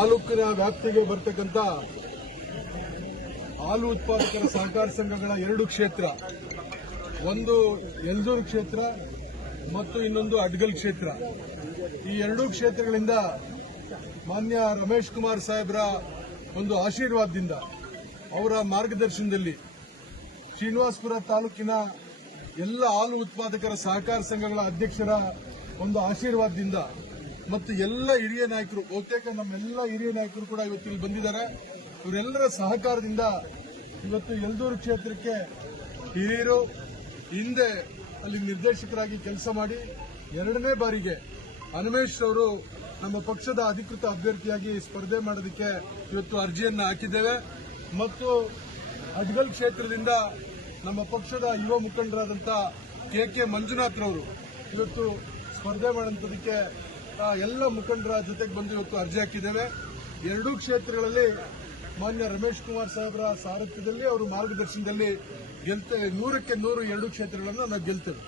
ತಾಲೂಕಿನ ವ್ಯಾಪ್ತಿಗೆ ಬರ್ತಕ್ಕಂಥ ಹಾಲು ಉತ್ಪಾದಕರ ಸಹಕಾರ ಸಂಘಗಳ 2 ಕ್ಷೇತ್ರ, ಒಂದು ಯಲ್ದೂರು ಕ್ಷೇತ್ರ ಮತ್ತು ಇನ್ನೊಂದು ಅಡ್ಗಲ್ ಕ್ಷೇತ್ರ. ಈ 2 ಕ್ಷೇತ್ರಗಳಿಂದ ಮಾನ್ಯ ರಮೇಶ್ ಕುಮಾರ್ ಸಾಹೇಬ್ರ ಒಂದು ಆಶೀರ್ವಾದದಿಂದ, ಅವರ ಮಾರ್ಗದರ್ಶನದಲ್ಲಿ ಶ್ರೀನಿವಾಸಪುರ ತಾಲೂಕಿನ ಎಲ್ಲ ಹಾಲು ಉತ್ಪಾದಕರ ಸಹಕಾರ ಸಂಘಗಳ ಅಧ್ಯಕ್ಷರ ಒಂದು ಆಶೀರ್ವಾದದಿಂದ ಮತ್ತು ಎಲ್ಲ ಹಿರಿಯ ನಾಯಕರು, ಬಹುತೇಕ ನಮ್ಮೆಲ್ಲ ಹಿರಿಯ ನಾಯಕರು ಕೂಡ ಇವತ್ತು ಇಲ್ಲಿ ಬಂದಿದ್ದಾರೆ. ಇವರೆಲ್ಲರ ಸಹಕಾರದಿಂದ ಇವತ್ತು ಯಲ್ದೂರು ಕ್ಷೇತ್ರಕ್ಕೆ ಹಿರಿಯರು ಹಿಂದೆ ಅಲ್ಲಿ ನಿರ್ದೇಶಕರಾಗಿ ಕೆಲಸ ಮಾಡಿ 2ನೇ ಬಾರಿಗೆ ಹನುಮೇಶ್ ಅವರು ನಮ್ಮ ಪಕ್ಷದ ಅಧಿಕೃತ ಅಭ್ಯರ್ಥಿಯಾಗಿ ಸ್ಪರ್ಧೆ ಮಾಡೋದಕ್ಕೆ ಇವತ್ತು ಅರ್ಜಿಯನ್ನು ಹಾಕಿದ್ದೇವೆ. ಮತ್ತು ಅಡ್ಗಲ್ ಕ್ಷೇತ್ರದಿಂದ ನಮ್ಮ ಪಕ್ಷದ ಯುವ ಮುಖಂಡರಾದಂಥ ಕೆ ಮಂಜುನಾಥ್ರವರು ಇವತ್ತು ಸ್ಪರ್ಧೆ ಮಾಡೋದಕ್ಕೆ ಎಲ್ಲ ಮುಖಂಡರ ಜೊತೆಗೆ ಬಂದು ಇವತ್ತು ಅರ್ಜಿ ಹಾಕಿದ್ದೇವೆ. 2 ಕ್ಷೇತ್ರಗಳಲ್ಲಿ ಮಾನ್ಯ ರಮೇಶ್ ಕುಮಾರ್ ಸಾಹೇಬರ ಸಾರಥ್ಯದಲ್ಲಿ, ಅವರ ಮಾರ್ಗದರ್ಶನದಲ್ಲಿ ಗೆಲ್ತೇವೆ. 100ಕ್ಕೆ 100 2 ಕ್ಷೇತ್ರಗಳನ್ನು ನಾವು ಗೆಲ್ತೇವೆ.